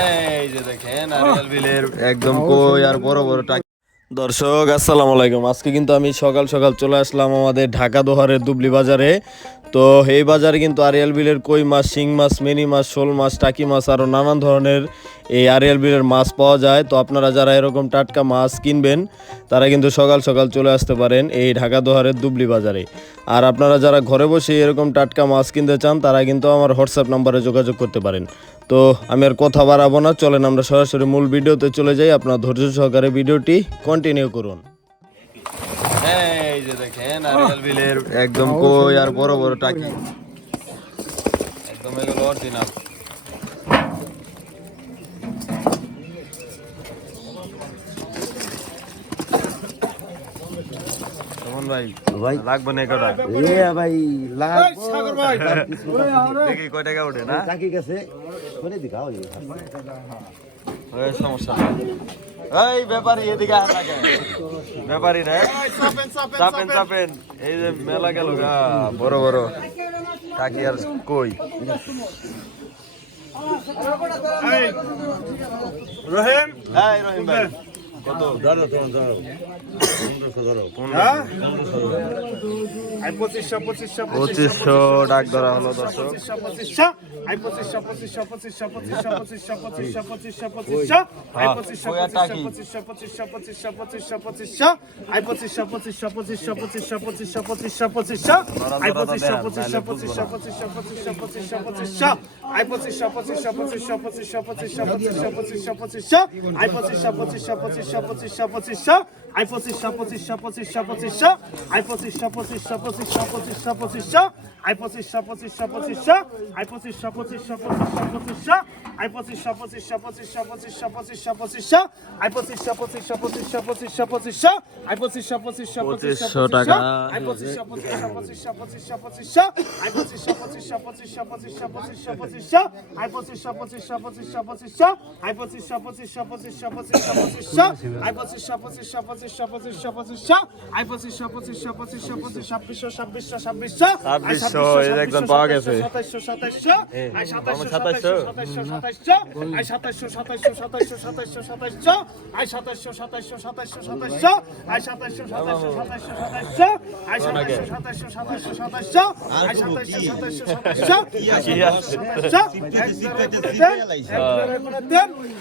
এই যে দেখেন আরিয়াল বিলের একদম কই আর বড় বড় টাকি দর্শক, আসসালামু আলাইকুম। আজকে কিন্তু আমি সকাল সকাল চলে আসলাম আমাদের ঢাকা দোহারের দুবলি বাজারে। তো এই বাজারে কিন্তু আরিয়াল বিলের কই মাছ, শিং মাছ, মিনি মাছ, শোল মাছ, টাকি মাছ আরও নানান ধরনের এই আরিয়াল বিলের মাছ পাওয়া যায়। তো আপনারা যারা এরকম টাটকা মাছ কিনবেন, তারা কিন্তু সকাল সকাল চলে আসতে পারেন এই ঢাকা দোহারের দুবলি বাজারে। আর আপনারা যারা ঘরে বসে এরকম টাটকা মাছ কিনতে চান, তারা কিন্তু আমার হোয়াটসঅ্যাপ নাম্বারে যোগাযোগ করতে পারেন। তো আমি আর কথা বাড়াবো না, চলেন আমরা সরাসরি মূল ভিডিওতে চলে যাই। আপনার ধৈর্য সহকারে ভিডিওটি কন্টিনিউ করুন। এই যে দেখেন আরিয়াল বিলের একদম কই আর বড় বড় টাকি। একদম এগুলো অরিজিনাল ভাই। ভাই লাগবে না কটা। এ ভাই লাগবো। দেখি কয় টাকা ওঠে না? টাকি গেছে। করে সমস্যা এই ব্যাপারি এদিকে হাত লাগে ব্যাপারি রে। চাপেন চাপেন। এই যে মেলা গেল গা বড় বড়। কাকি আর কই? রহিম। এই রহিম ভাই। পঁচিশশো ডাক ধরা হলো দর্শক পঁচিশশো পঁচিশশো পঁচিশশো পঁচিশশো পঁচিশশো পঁচিশশো পঁচিশশো পঁচিশশো পঁচিশশো আই পঁচিশশো পঁচিশশো পঁচিশশো পঁচিশশো আই পঁচিশশো পঁচিশশো পঁচিশশো পঁচিশশো পঁচিশশো আই পঁচিশশো পঁচিশশো পঁচিশশো আই পঁচিশশো পঁচিশশো পঁচিশশো পঁচিশশো আই পঁচিশশো পঁচিশশো পঁচিশশো পঁচিশশো পঁচিশশো পঁচিশশো আই পঁচিশশো পঁচিশশো পঁচিশশো পঁচিশশো পঁচিশশো আই পঁচিশশো পঁচিশশো পঁচিশশো টাকা আই পঁচিশশো পঁচিশশো পঁচিশশো পঁচিশশো পঁচিশশো আই পঁচিশশো পঁচিশশো পঁচিশশো পঁচিশশো পঁচিশশো পঁচিশশো আই পঁচিশশো পঁচিশশো পঁচিশশো পঁচিশশো আই পঁচিশশো পঁচিশশো পঁচিশশো পঁচিশশো পঁচিশশো আই পঁচিশশো পঁচিশশো পঁচিশশো পঁচিশশো পঁচিশশো আই পঁচিশশো পঁচিশশো পঁচিশশো পঁচিশ ছাব্বিশশো ছাব্বিশশো ছাব্বিশশো ছাব্বিশশো, একজন পাওয়া গেছে। সাতাইশশো সাতাইশশো আই সাতাইশশো সাতাইশশো। সাতাইশশো আই সাতাইশশো সাতাইশশো সাতাইশশো সাতাইশশো সাতাইশশো আই সাতাইশশো সাতাইশশো সাতাইশশো সাতাইশশো আই সাতাইশশো সাতাইশশো সাতাইশশো সাতাইশশো আই সাতাইশশো সাতাইশশো সাতাইশশো সাতাইশশো আই সাতাইশশো সাতাইশশো সাতাইশশো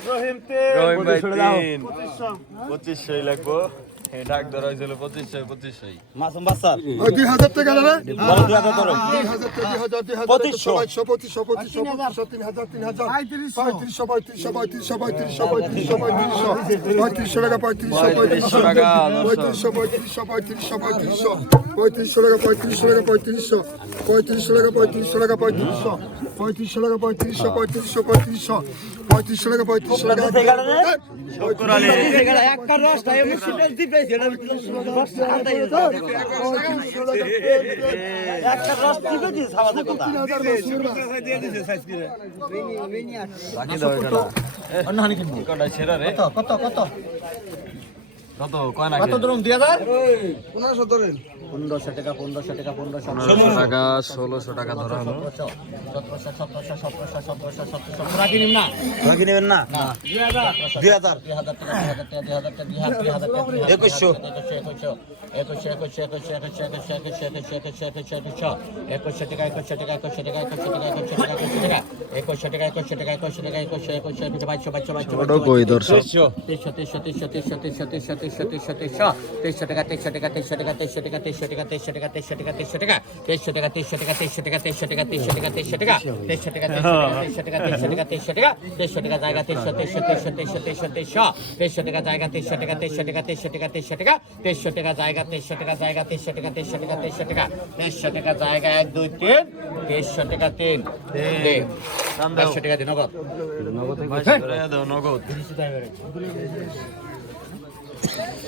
রহিম তিন পঁচিশশোই লাগবো। ডাক ধরা হয়েছিল পঁচিশশো পঁচিশশোই। মাসুম বাসার দুই হাজার টাকা না। পঁচিশশো। পঁচিশশো পঁচিশশো পঁচিশশো তিন হাজার তিন হাজার। পঁয়ত্রিশশো। পঁয়ত্রিশশো পঁয়ত্রিশশো পঁয়ত্রিশশো পঁয়ত্রিশশো পঁয়ত্রিশশো পঁয়ত্রিশশো। টাকা পঁয়ত্রিশশো পঁয়ত্রিশশো পঁয়ত্রিশশো পঁয়ত্রিশশো পঁয়ত্রিশশো পঁয়ত্রিশশো। পঁয়ত্রিশশো টাকা পঁয়ত্রিশশো টাকা পঁয়ত্রিশশো পঁয়ত্রিশশো টাকা পঁয়ত্রিশশো টাকা পঁয়ত্রিশশো পঁয়ত্রিশশো টাকা পঁয়ত্রিশশো পঁয়ত্রিশশো পঁয়ত্রিশশো পঁয়ত্রিশশো টাকা পঁয়ত্রিশশো টাকা কত কত কত না কত ধরুন দুই হাজার পনেরোশো টাকা পনেরোশো টাকা পনেরোশো টাকা ষোলোশো টাকা ধরা হলো সতেরোশো সতেরোশো সতেরোশো সতেরোশো সতেরোশো রাখি নিন না রাখি নেবেন না দুই হাজার দুই হাজার টাকা দুই হাজার টাকা দুই হাজার টাকা দুই হাজার দুই হাজার টাকা একুশশো একুশশো একুশশো একুশশো একুশশো একুশশো একুশশো একুশশো একুশশো একুশশো একুশশো একুশশো টাকা একুশশো টাকা একুশশো টাকা একুশশো টাকা একুশশো টাকা একুশশো টাকা একুশশো টাকা একুশশো টাকা একুশশো টাকা একুশশো একুশশো বাইশশো বাইশশো বাইশশো তেইশশো তেইশশো তেইশশো তেইশশো তেইশশো তেইশশো তেইশশো তেইশশো তেইশশো তেইশশো টাকা তেইশশো টাকা তেইশশো টাকা তেইশশো টাকা তেইশশো টাকা তেইশশো টাকা তেইশশো টাকা তেইশশো টাকা তেইশশো টাকা তেইশশো টাকা তেইশশো টাকা তেইশশো টাকা তেইশশো টাকা তেইশশো টাকা তেইশশো টাকা তেইশশো টাকা তেইশশো টাকা তেইশশো টাকা তেইশশো টাকা জায়গা তেইশশো তেইশশো তেইশশো তেইশশো তেইশশো তেইশশো তেইশশো টাকা জায়গা তেইশশো টাকা তেইশশো টাকা তেইশশো টাকা তেইশশো টাকা তেইশশো টাকা জায়গা তেইশশো টাকা জায়গা তেইশশো টাকা তেইশশো টাকা তেইশশো টাকা তেইশশো টাকা জায়গা এক দুই তিন তেইশশো টাকা তিন চারশো টাকা দিন নগদ দাও নগদ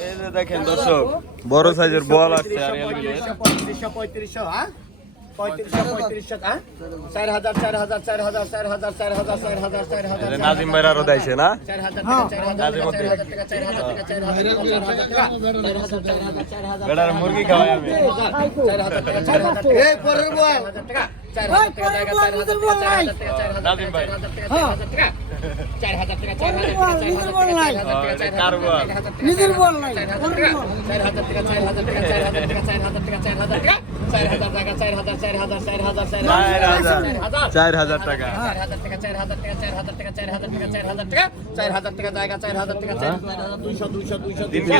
এই যে দেখেন দর্শক বড় সাইজের বল আসছে আর এলবিলের 3500 হ্যাঁ 3500 নাজিম ভাইরা আরও দেয়ছে না বেড়ার মুরগি খাওয়াই আমি 4000 টাকা 4000 টাকা চার হাজার টাকা চার হাজার টাকা চার হাজার টাকা জায়গা চার হাজার টাকা চার হাজার টাকা চার হাজার টাকা চার হাজার টাকা চার হাজার টাকা চার হাজার টাকা চার হাজার টাকা চার হাজার টাকা চার হাজার চার হাজার টাকা চার হাজার টাকা চার হাজার টাকা চার হাজার টাকা চার হাজার টাকা চার হাজার টাকা চার হাজার টাকা চার হাজার চার চার চার চার টাকা চার হাজার টাকা চার হাজার টাকা চার হাজার টাকা চার হাজার টাকা চার হাজার টাকা চার হাজার টাকা জায়গা চার হাজার টাকা চার হাজার দুইশো দুইশো দুইশো। দুইশো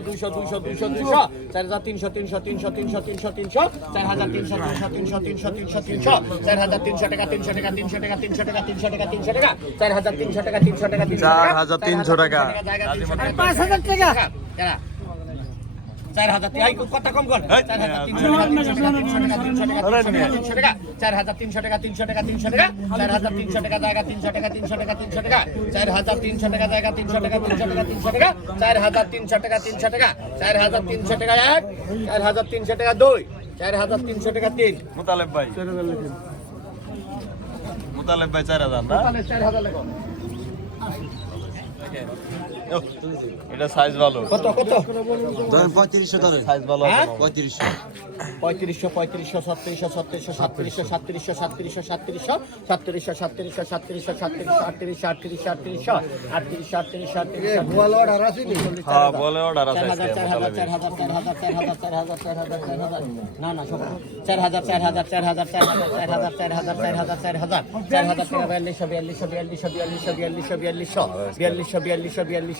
দুইশো দুইশো দুইশো চার হাজার তিনশো তিনশো তিনশো তিনশো তিনশো তিনশো চার হাজার তিনশো তিনশো তিনশো তিনশো তিনশো তিনশো চার হাজার তিনশো টাকা তিনশো টাকা তিনশো টাকা তিনশো টাকা তিনশো টাকা তিনশো টাকা চার হাজার তিনশো টাকা তিনশো টাকা তিনশো চার টাকা হাজার তিনশো টাকা। পাঁচ হাজার টাকা চার হাজার কথা কম কর চার হাজার তিনশো টাকা তিনশো টাকা তিনশো টাকা চার হাজার তিনশো টাকা তিনশো টাকা তিনশো টাকা চার হাজার তিনশো টাকা জায়গা তিনশো টাকা তিনশো টাকা তিনশো টাকা চার হাজার তিনশো টাকা জায়গা তিনশো টাকা তিনশো টাকা তিনশো টাকা চার হাজার তিনশো টাকা তিনশো টাকা চার হাজার তিনশো টাকা এক চার হাজার তিনশো টাকা দুই চার হাজার তিনশো টাকা তিন মুতালেব ভাই মুতালেব ভাই চার হাজার না চার হাজার এটা সাইজ ভালো কত কত ধরেন পঁয়ত্রিশশো ধরেন সাইজ ভালো হ্যাঁ? পঁয়ত্রিশশো পঁয়ত্রিশশো পঁয়ত্রিশশো ছত্রিশশো ছত্রিশশো সাতত্রিশশো সাতত্রিশশো সাতত্রিশশো সাতত্রিশশো সাতত্রিশশো সাতত্রিশশো সাতত্রিশশো সাতত্রিশশো আটত্রিশশো আটত্রিশশো আটত্রিশশো আটত্রিশশো আটত্রিশশো হ্যাঁ চার হাজার চার হাজার। চার হাজার চার হাজার চার হাজার চার হাজার চার হাজার চার হাজার না না সব চার হাজার চার হাজার চার হাজার চার হাজার চার হাজার চার হাজার চার হাজার চার হাজার চার হাজার টাকা বিয়াল্লিশশো বিয়াল্লিশশো বিয়াল্লিশশো বিয়াল্লিশশো বিয়াল্লিশশো বিয়াল্লিশশো বিয়াল্লিশশো বিয়াল্লিশশো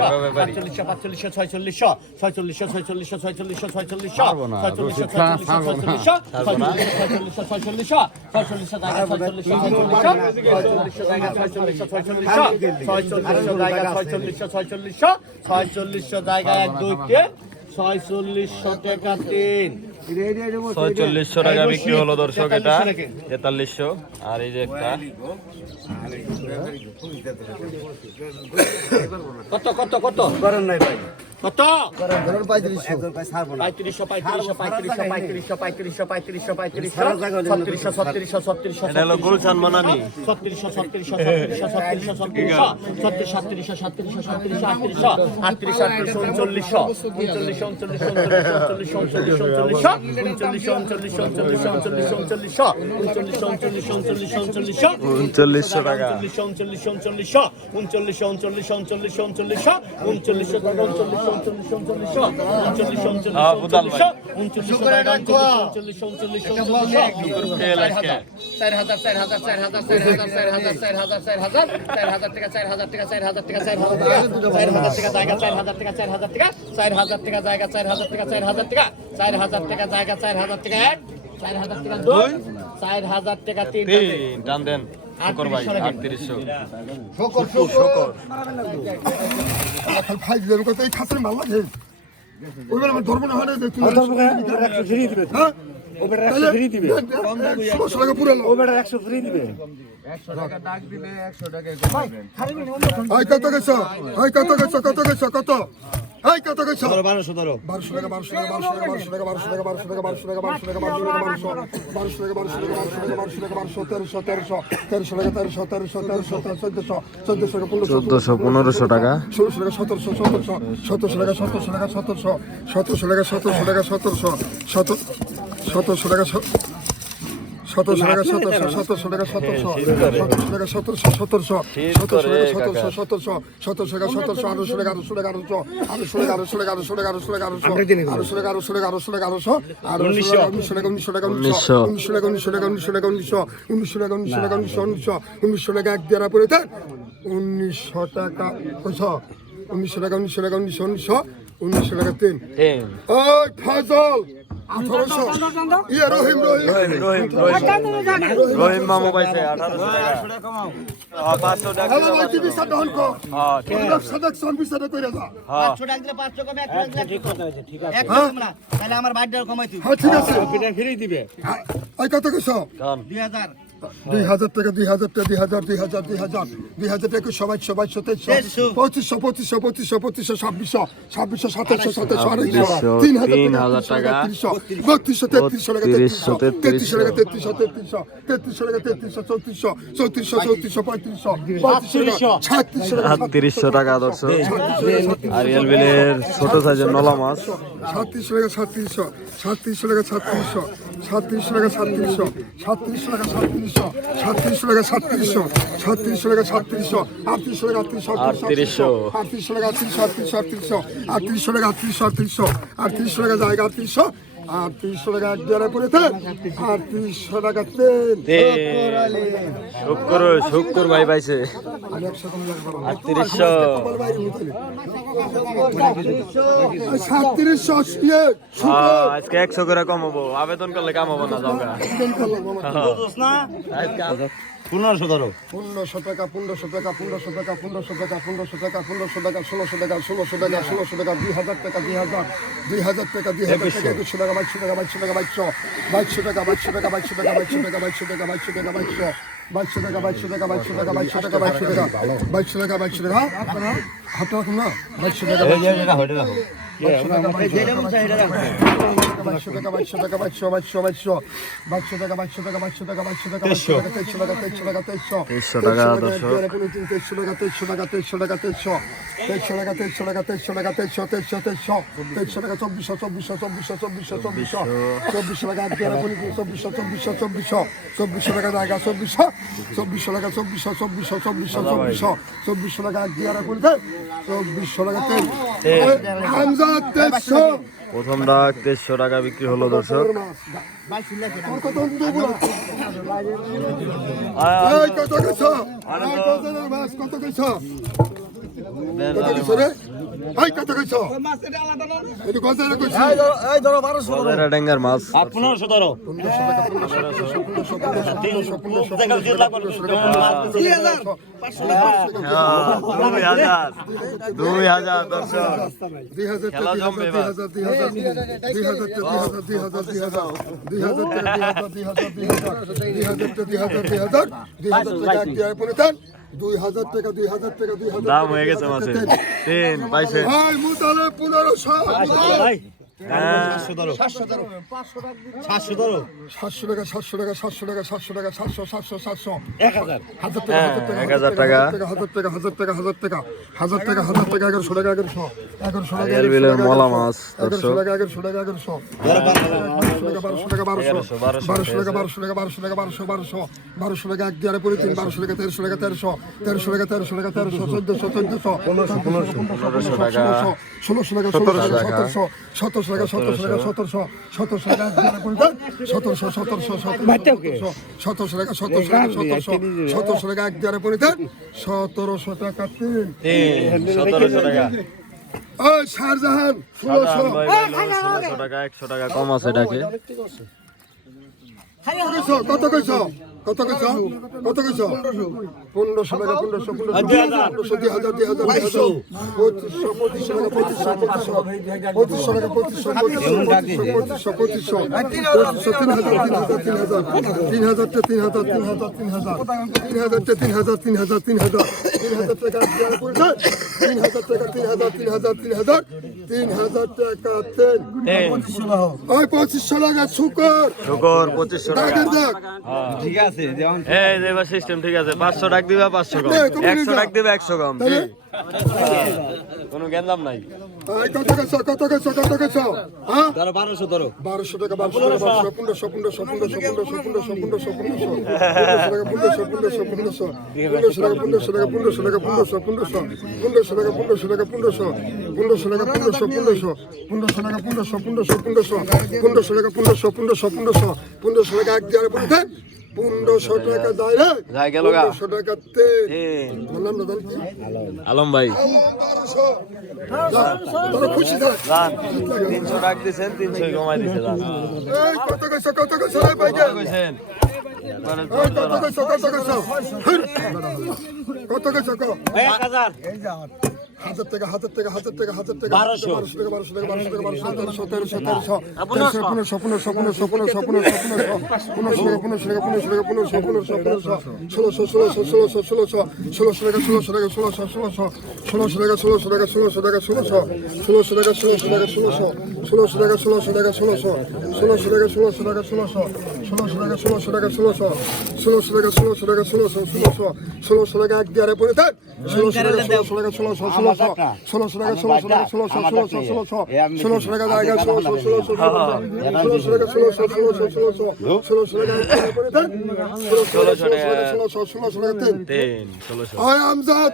পাঁচচল্লিশশো পাঁচচল্লিশশো ছয়চল্লিশশো ছয়চল্লিশশো ছয়চল্লিশশো ছয়চল্লিশশো ছয়চল্লিশশো ছয়চল্লিশশো ছয়চল্লিশশো ছয়চল্লিশশো ছয়চল্লিশশো ছয়চল্লিশশো জায়গা ছয়চল্লিশশো ছয়চল্লিশশো জায়গা ছয়চল্লিশশো ছয়চল্লিশশো জায়গা ছয়চল্লিশশো ছয়চল্লিশশো ছয়চল্লিশশো জায়গা এক দুই তিন ছয়চল্লিশশো টাকা তিন ছয়চল্লিশশো টাকা বিক্রি হলো দর্শক এটা তেতাল্লিশশো আর এই যে একটা কত কত কত করেন নাই ভাই কত পঁয়ত্রিশশো পঁয়ত্রিশশো পঁয়ত্রিশশো পঁয়ত্রিশশো পঁয়ত্রিশশো পঁয়ত্রিশশো পঁয়ত্রিশশো ছত্রিশশো ছত্রিশশো ছত্রিশশো ছত্রিশশো ছত্রিশশো ছত্রিশশো ছত্রিশশো ছত্রিশশো ছত্রিশ সাতত্রিশশো সাতত্রিশশো সাতত্রিশশো আটত্রিশশো আটত্রিশ আটত্রিশ উনচল্লিশশো উনচল্লিশশো উনচল্লিশশো উনচল্লিশশো উনচল্লিশশো উনচল্লিশশো উনচল্লিশশো উনচল্লিশশো উনচল্লিশশো উনচল্লিশশো উনচল্লিশশো উনচল্লিশশো টাকা উনচল্লিশশো উনচল্লিশশো উনচল্লিশশো উনচল্লিশশো উনচল্লিশশো উনচল্লিশশো উনচল্লিশশো টাকা উনচল্লিশশো হ্যাঁ। চার হাজার চার হাজার চার হাজার চার হাজার চার হাজার চার হাজার চার হাজার চার হাজার টাকা চার হাজার টাকা চার হাজার টাকা চার হাজার চার হাজার টাকা জায়গা চার হাজার টাকা চার হাজার টাকা চার হাজার টাকা জায়গা চার হাজার টাকা চার হাজার টাকা চার হাজার টাকা জায়গা চার হাজার টাকা এক চার হাজার টাকা দুই চার হাজার টাকা তিন টান দেন শুকর ভাই আটত্রিশশো ভাই দিলেন কত এই খাসের মাল লাগে। ওই আমার ধর্ম না হয়? হ্যাঁ তাহলে ষোলোশো টাকা পুরো হাই কত গেছো হাই কত গেছো কত গেছো কত হাই কত গেছো বারোশো ধরো বারোশো টাকা চোদ্দশো চোদ্দশো পনেরোশো চোদ্দশো পনেরোশো সতেরোশো সতেরোশো সতেরোশো টাকা সতেরোশো টাকা সতেরোশো সতেরোশো টাকা সতেরোশো টাকা সতেরোশো শত সতেরোশো টাকা সতেরোশো টাকা সতেরোশো সতেরোশো টাকা সতেরোশো সতেরোশো টাকা সতেরোশো সতেরোশো সতেরোশো সতেরোশো টাকা সতেরোশো সতেরোশো টাকা আঠারোশো টাকা আঠারোশো আঠারোশো টাকা আঠারোশো আঠারোশো টাকা আঠারোশো টাকা আঠারোশো টাকা আঠারোশো টাকা আঠারোশো টাকা আঠারোশো টাকা আঠারোশো আঠারোশো টাকা উনিশশো টাকা উনিশশো উনিশশো টাকা উনিশশো টাকা উনিশশো টাকা উনিশশো উনিশশো টাকা উনিশশো টাকা উনিশশো উনিশশো উনিশশো টাকা এক দেড়া পরে দেন উনিশশো টাকা কইছ উনিশশো টাকা উনিশশো টাকা উনিশশো উনিশশো উনিশশো টাকা তিন আঠারোশো ইয়ে রহিম মামু পাইছে আমার বাড়িটা কমাই ঠিক আছে। হ্যাঁ। ফিরিয়ে দিবে। দুই হাজার। দুই হাজার টাকা দুই হাজার টাকা দুই হাজার দুই হাজার দুই হাজার দুই হাজার টাকা সবাই সবাই সতেরোশো পঁচিশশো পঁচিশশো পঁচিশশো পঁচিশশো ছাব্বিশশো ছাব্বিশশো সাতাশশো সাতাশশো আড়াইশো তিন হাজার টাকা তিনশো বত্রিশশো তেত্রিশশো টাকা তেত্রিশশো তেত্রিশশো টাকা তেত্রিশশো তেত্রিশশো তেত্রিশশো টাকা তেত্রিশশো চৌত্রিশশো চৌত্রিশশো চৌত্রিশশো পঁয়ত্রিশশো পঁয়ত্রিশশো ছাত্রিশশো টাকা তিরিশশো টাকা দর্শক আরিয়াল বিলের ছোট সাইজের নলা মাছ। সাতত্রিশশো টাকা সাতত্রিশশো সাতত্রিশশো টাকা সাতত্রিশশো সাতত্রিশশো টাকা সাতত্রিশশো সাতত্রিশশো টাকা সাতত্রিশশো সাতত্রিশশো টাকা সাতত্রিশশো সাতত্রিশশো টাকা সাতত্রিশশো আটত্রিশশো টাকা আটত্রিশশো আটত্রিশশো। টাকা আটত্রিশশো আটত্রিশশো আটত্রিশশো আটত্রিশশো টাকা জায়গা আটত্রিশশো আর তিনশো টাকা এক দেড়া আর তিনশো টাকা শুক্র শুক্র ভাই পাইছে। হ্যাঁ, আজকে একশো করে কম হব। আবেদন করলে কাম হব না হ্যাঁ। আজকে পনেরোশো ধরো পনেরোশো টাকা পনেরোশো টাকা পনেরোশো টাকা পনেরোশো টাকা পনেরোশো টাকা পনেরোশো টাকা ষোলোশো টাকা ষোলোশো টাকা ষোলোশো টাকা দুই হাজার টাকা দুই হাজার দুই হাজার টাকা দুই হাজার টাকা একুশশো টাকা বাইশশো টাকা বাইশশো টাকা বাইশশো বাইশশো টাকা বাইশশো টাকা বাইশশো টাকা বাইশশো টাকা বাইশশো টাকা বাইশশো টাকা বাইশশো বাইশশো টাকা বাইশশো টাকা বাইশশো টাকা বাইশশো টাকা বাইশশো টাকা বাইশশো টাকা বাইশশো টাকা হাত রাখুন না বাইশশো টাকা রাখো এটা রাখো বাইশশো টাকা বাইশশো টাকা বাইশশো বাইশশো বাইশশো বাইশশো টাকা বাইশশো টাকা বাইশশো টাকা বাইশশো টাকা বাইশশো টাকা তেইশশো টাকা তেইশশো টাকা তেইশশো তেইশশো টাকা। তেইশশো টাকা তেইশশো টাকা তেইশশো টাকা তেইশশো তেইশশো টাকা তেইশশো টাকা তেইশশো টাকা তেইশশো তেইশশো তেইশশো তেইশশো টাকা চব্বিশশো চব্বিশশো চব্বিশশো চব্বিশশো চব্বিশশো চব্বিশশো টাকা এক দেড় পনেরো চব্বিশশো চব্বিশশো চব্বিশশো চব্বিশশো টাকা জায়গা চব্বিশশো চব্বিশশো টাকা চব্বিশশো চব্বিশশো চব্বিশশো চব্বিশশো চব্বিশশো টাকা এক দেড় চব্বিশশো টাকা তেল তেইশশো প্রথম ডাক তেইশশো টাকা বিক্রি হলো দর্শক। কত কত দেবো না এই কত গেছ এই কত মাছ কত গেছ কত গেছ রে এই কত গেছ এই কত গেছ বলেরা ডেঙ্গার মাছ পনেরোশো ধরো দুই হাজার দুই হাজার দর্শক দুই হাজার খেলা জমবে দুই হাজার দুই হাজার দুই হাজার দুই হাজার দুই হাজার দুই হাজার দুই হাজার দুই হাজার দুই হাজার দুই হাজার দুই হাজার দুই হাজার টাকা এক দেড় পরে দেন দুই হাজার টাকা দুই হাজার টাকা দুই হাজার দাম হয়ে গেছে মাছের তিন পাইছে ভাই মুতালে পনেরোশো। হ্যাঁ সাতশো ধরো। সাতশো টাকা সাতশো টাকা সাতশো টাকা সাতশো টাকা সাতশো সাতশো সাতশো। এক হাজার। হাজার টাকা হ্যাঁ, হাজার টাকা। হাজার টাকা হাজার টাকা হাজার টাকা হাজার টাকা হাজার টাকা এগারোশো টাকা এগারোশো। এগারোশো টাকা মলা মাছ, এগারোশো টাকা এগারোশো টাকা এগারোশো। বারোশো টাকা বারোশো বারোশো। টাকা বারোশো। টাকা বারোশো টাকা বারোশো বারোশো। বারোশো টাকা এক দেড় পরে তিন বারোশো টাকা তেরোশো টাকা তেরোশো। তেরোশো টাকা তেরোশো টাকা তেরোশো চোদ্দশো চোদ্দশো। ষোলোশো টাকা ষোলোশো টাকা। সতেরোশো সতেরোশো টাকা সতেরোশো। টাকা সতেরোশো সতেরোশো টাকা সতেরোশো সতেরোশো সতেরোশো সতেরোশো টাকা সতেরোশো টাকা সতেরোশো সতেরোশো টাকা এক দেড় পরে দেন। সতেরোশো টাকা তিন। সতেরোশো টাকা। শাহজাহান ষোলোশো। টাকা একশো টাকা কম আছে এটাকে। কত কইছ? কত কিছু? কত কিছু? পনেরোশো টাকা পনেরোশো পনেরোশো। দুই হাজার দুই হাজার বাইশশো পঁচিশশো পঁচিশশো টাকা পঁচিশশো পঁচিশশো পঁচিশশো টাকা পঁচিশশো পঁচিশশো পঁচিশশো পঁচিশশো পঁচিশশো। তিন হাজার তিন হাজার তিন হাজার তিন হাজার। তিন হাজার তিন হাজার তিন হাজার তিন হাজার। তিন হাজার তিন হাজার তিন হাজার তিন হাজার। টাকা দেওয়ার পরে তিন হাজার টাকা তিন হাজার তিন হাজার তিন হাজার তিন হাজার টাকা ওই পঁচিশশো টাকা শুকর পঁচিশশো টাকা ঠিক আছে ঠিক আছে পাঁচশো টাকা দিবা পাঁচশো কম একশো। টাকা দিবে একশো কম কোনো জ্ঞান নাই কত গেছ কত গেছ কত গেছ হ্যাঁ ধরো বারোশো ধরো বারোশো টাকা বারোশো টাকা বারোশো পনেরোশো পনেরোশো পনেরোশো পনেরোশো পনেরোশো পনেরোশো পনেরোশো পনেরোশো পনেরোশো টাকা পনেরোশো পনেরোশো পনেরোশো টাকা পনেরোশো টাকা পনেরোশো টাকা পনেরোশো পনেরোশো পনেরোশো পনেরোশো টাকা পনেরোশো পনেরোশো পনেরোশো টাকা পনেরোশো পনেরোশো পনেরোশো পনেরোশো টাকা পনেরোশো পনেরোশো পনেরোশো পনেরোশো টাকা এক দিয়ে পনেরোশো টাকা ডাইরেক্ট আলম ভাই। খুশি তিনশো তিনশো কমাই দিচ্ছে কত কইছো কত কইছো ভাই কত কত হাজার টাকা হাজার টাকা হাজার টাকা হাজার টাকা বারোশো বারোশো টাকা বারোশো টাকা বারোশো টাকা বারোশো তেরোশো তেরোশো পনেরোশো পনেরোশো পনেরোশো পনেরোশো পনেরোশো পনেরোশো পনেরোশো টাকা পনেরোশো টাকা পনেরোশো টাকা পনেরোশো পনেরোশো ষোলোশো ষোলোশো ষোলোশো ষোলোশো টাকা ষোলোশো টাকা ষোলোশো ষোলোশো ষোলোশো টাকা ষোলোশো টাকা ষোলোশো টাকা ষোলোশো ষোলোশো টাকা ষোলোশো টাকা ষোলোশো ষোলোশো টাকা ষোলোশো টাকা ষোলোশো ষোলোশো টাকা ষোলোশো টাকা ষোলোশো ষোলোশো টাকা ষোলোশো টাকা ষোলোশো ষোলোশো টাকা ষোলোশো টাকা ষোলোশো ষোলোশো ষোলোশো টাকা এক দেয়ারে পড়ে থাক ষোলোশো টাকা ষোলোশো টাকা ষোলোশো ষোলোশো ষোলোশো টাকা ষোলোশো টাকা ষোলোশো ষোলোশো ষোলোশো ষোলোশো টাকা জায়গা ষোলোশো ষোলোশো ষোলোশো টাকা ষোলোশো ষোলোশো ষোলোশো ষোলোশো টাকা ষোলোশো টাকা। ষোলোশো ষোলোশো টাকা তিন আয় আমজাদ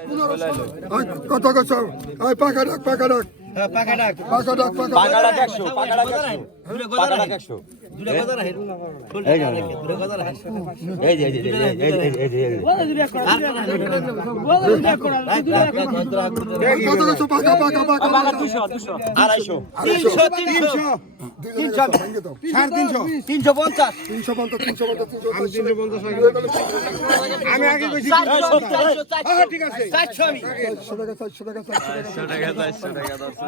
কত কত আয় পাকা ডাক পাকা ডাক। পাকা ডাক। পাকা ডাক পাকা ডাক। একশো একশো। পাকা পাকা আড়াইশো তিনশো তিনশো তিনশো সাড়ে তিনশো তিনশো পঞ্চাশ তিনশো পঞ্চাশ তিনশো পঞ্চাশ তিনশো পঞ্চাশ আমি আগে কইছি ঠিক আছে চারশো টাকা চারশো টাকা চারশো টাকা চারশো টাকা চারশো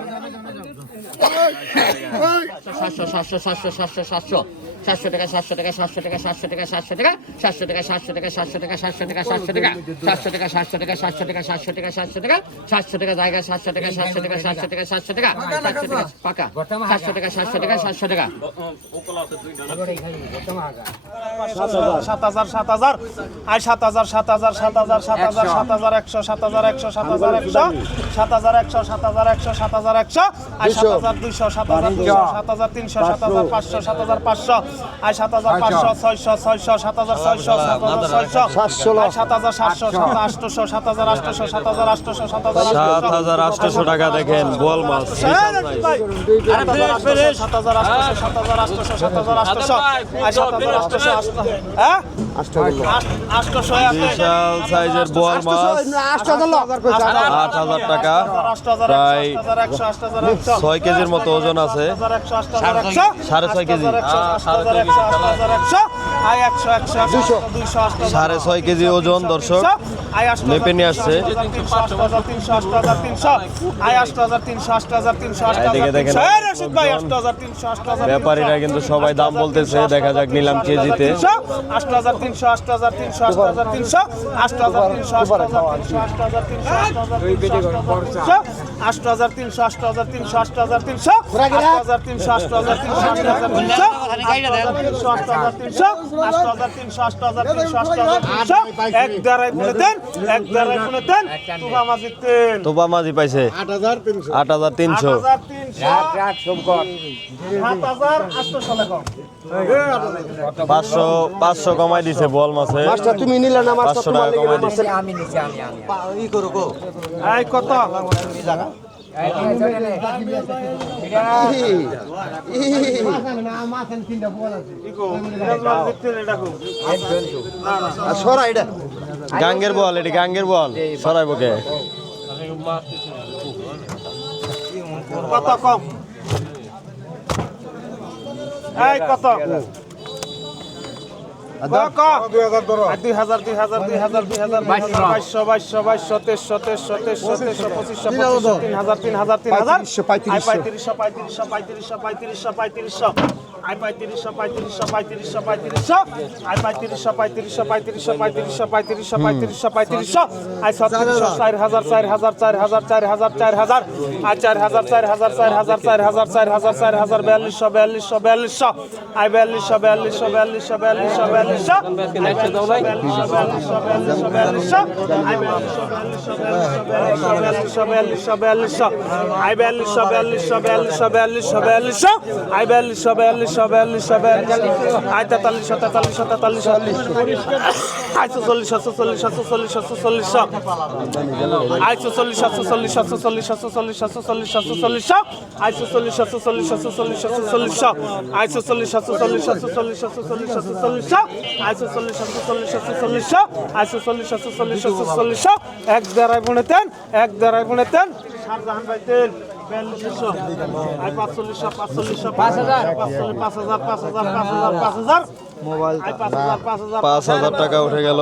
সাতশো সাতশো সাতশো সাতশো সাতশো সাতশো টাকা সাতশো টাকা সাতশো টাকা সাতশো টাকা সাতশো টাকা সাতশো টাকা সাতশো টাকা সাতশো টাকা সাতশো টাকা সাতশো টাকা সাতশো টাকা সাতশো টাকা সাতশো টাকা সাতশো টাকা সাতশো টাকা সাতশো টাকা জায়গা সাতশো টাকা সাতশো টাকা সাতশো টাকা সাতশো টাকা সাতশো টাকা পাকা সাতশো টাকা সাতশো টাকা সাতশো টাকা সাত হাজার সাত হাজার আয় সাত হাজার সাত হাজার সাত হাজার সাত হাজার সাত হাজার একশো সাত হাজার একশো সাত হাজার একশো সাত হাজার একশো সাত হাজার একশো সাত হাজার একশো আয় সাত হাজার দুইশো সাত হাজার দুইশো সাত হাজার তিনশো সাত হাজার পাঁচশো সাত হাজার পাঁচশো আর সাত হাজার পাঁচশো ছয়শো ছয়শো সাত হাজার ছয়শো সাত হাজার ছয়শো আয় সাত হাজার সাতশো সাত আটশো সাত হাজার আটশো সাত হাজার আটশো সাত হাজার সাত হাজার আটশোশো টাকা দেখেন বল মাছ সাত হাজার আটশো সাত হাজার আটশো সাত হাজার আটশো আয় সাত হাজার আটশো হ্যাঁ আটশো বিশাল সাইজের বল মাছ আট হাজার টাকা প্রায় ছয় কেজির মতো ওজন আছে সাড়ে ছয় কেজি সাড়ে ছয় কেজি ওজন দর্শক মেপে নিয়ে আসছে ব্যাপারীরা কিন্তু সবাই দাম বলতেছে দেখা যাক নিলাম কেজিতে আট হাজার তিনশো আট হাজার তিনশো আট হাজার তিনশো আট হাজার তিনশো আট হাজার তিনশো আট হাজার তিনশো হাজার তিনশো আট হাজার তিনশো আট হাজার তিনশো আট হাজার তিনশো আট হাজার তিনশো আট হাজার তিনশো আট হাজার তিনশো আট হাজার তিনশো আট হাজার তিনশো এক দ্বারাই বলে দেন এক দ্বারাই বলে দেন তুবা মাঝি তেল তোবা মাঝি পাইছে আট হাজার তিনশো আট হাজার তিনশো পাঁচশো পাঁচশো কমাই দিছে নিছে বল মাছটা তুমি নিলে না মাছটা তোমার লাগে আমি নিছি আমি আমি। ই করো গো এই কত? গাঙ্গের বল এটি গাঙ্গের বল। সরাই বকে কত কম? এই কত? দুই হাজার দুই হাজার দুই হাজার দুই হাজার বাইশশো বাইশশো বাইশশো তেইশশো তেইশশো তেইশশো তেইশশো পঁচিশশো পঁচিশশো তিন হাজার তিন হাজার তিন হাজার পঁয়ত্রিশশো পঁয়ত্রিশশো পঁয়ত্রিশশো পঁয়ত্রিশশো পঁয়ত্রিশশো আই পঁয়ত্রিশশো পঁয়ত্রিশশো পঁয়ত্রিশশো পঁয়ত্রিশশো আই পঁয়ত্রিশশো পঁয়ত্রিশশো পঁয়ত্রিশশো পঁয়ত্রিশশো পঁয়ত্রিশশো পঁয়ত্রিশশো পঁয়ত্রিশশো আই ছত্রিশশো চার হাজার চার হাজার চার হাজার চার হাজার চার হাজার আই চার হাজার চার হাজার চার হাজার চার হাজার চার হাজার চার হাজার বিয়াল্লিশশো বিয়াল্লিশশো বিয়াল্লিশশো আই বিয়াল্লিশশো বিয়াল্লিশশো বিয়াল্লিশশো বিয়াল্লিশশো বিয়াল্লিশশো বিয়াল্লিশশো বিয়াল্লিশশো বিয়াল্লিশশো আই বিয়াল্লিশশো বিয়াল্লিশশো বিয়াল্লিশশো আই বিয়াল্লিশশো বিয়াল্লিশশো বিয়াল্লিশশো বিয়াল্লিশশো আই বিয়াল্লিশশো বিয়াল্লিশশো বিয়াল্লিশশো আয় তেতাল্লিশশো তেতাল্লিশশো তেতাল্লিশশো আয়শো চল্লিশ সাতশো চল্লিশ সাতশো চল্লিশ সাতশো চল্লিশশো আয়শো চল্লিশ সাতশো চল্লিশ সাতশো চল্লিশ সাতশো চল্লিশ সাতশো চল্লিশ সাতশো চল্লিশশো আয়শো চল্লিশ সাতশো চল্লিশ সাতশো চল্লিশ সাতশো চল্লিশশো আয়শো চল্লিশ সাতশো চল্লিশ সাতশো চল্লিশ সাতশো চল্লিশ সাতশো চল্লিশশো আয়শো চল্লিশ সাতশো চল্লিশ সাতশো চল্লিশশো আয়শো চল্লিশ সাতশো চল্লিশ সাতশো চল্লিশশো এক দেড়াই বুনেতেন এক দেড়াই ভাই তেন বিয়াল্লিশশো আই পাঁচচল্লিশশো পাঁচচল্লিশশো পাঁচ হাজার পাঁচ হাজার পাঁচ হাজার পাঁচ হাজার পাঁচ হাজার পাঁচ হাজার পাঁচ হাজার পাঁচ হাজার টাকা উঠে গেল।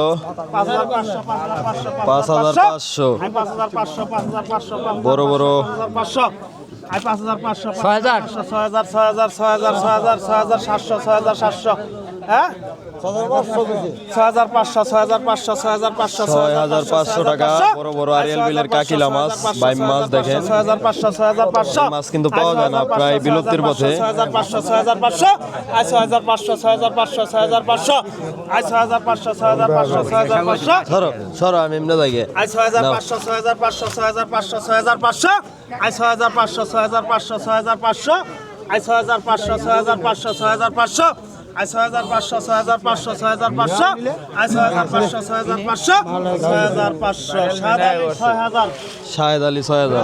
পাঁচ হাজার পাঁচশো। পাঁচ পাঁচ হাজার পাঁচশো পাঁচ হাজার পাঁচশো পাঁচ হাজার পাঁচশো বড় বড়। পাঁচশো আই পাঁচ হাজার। পাঁচশো ছয় হাজার ছয় হাজার ছয় হাজার ছয় হাজার ছয় হাজার ছয় হাজার সাতশো ছয় হাজার সাতশো। হ্যাঁ ছয় হাজার পাঁচশো ছয় হাজার পাঁচশো ছয় হাজার পাঁচশো ছয় হাজার পাঁচশো টাকা বড় বড় আরিয়াল বিলের কাকিলা মাছ বাইম মাছ দেখেন ছয় হাজার পাঁচশো ছয় হাজার পাঁচশো মাছ কিন্তু পাওয়া যায় না, প্রায় বিলুপ্তির পথে। ছয় হাজার পাঁচশো ছয় হাজার পাঁচশো আই ছয় হাজার পাঁচশো ছয় হাজার পাঁচশো ছয় হাজার পাঁচশো আই ছয় হাজার পাঁচশো ছয় হাজার পাঁচশো ছয় হাজার পাঁচশো সরো সরো আমি এমনি যাই আই ছয় হাজার পাঁচশো ছয় হাজার পাঁচশো ছয় হাজার পাঁচশো ছয় হাজার পাঁচশো আই ছয় হাজার পাঁচশো ছয় হাজার পাঁচশো ছয় হাজার পাঁচশো আই ছয় হাজার পাঁচশো ছয় হাজার পাঁচশো ছয় হাজার পাঁচশো আই ছয় হাজার পাঁচশো ছয় হাজার পাঁচশো ছয় হাজার পাঁচশো আই ছয় হাজার পাঁচশো ছয় হাজার পাঁচশো ছয় হাজার পাঁচশো সাত ছয় হাজার। আলী ছয় হাজার।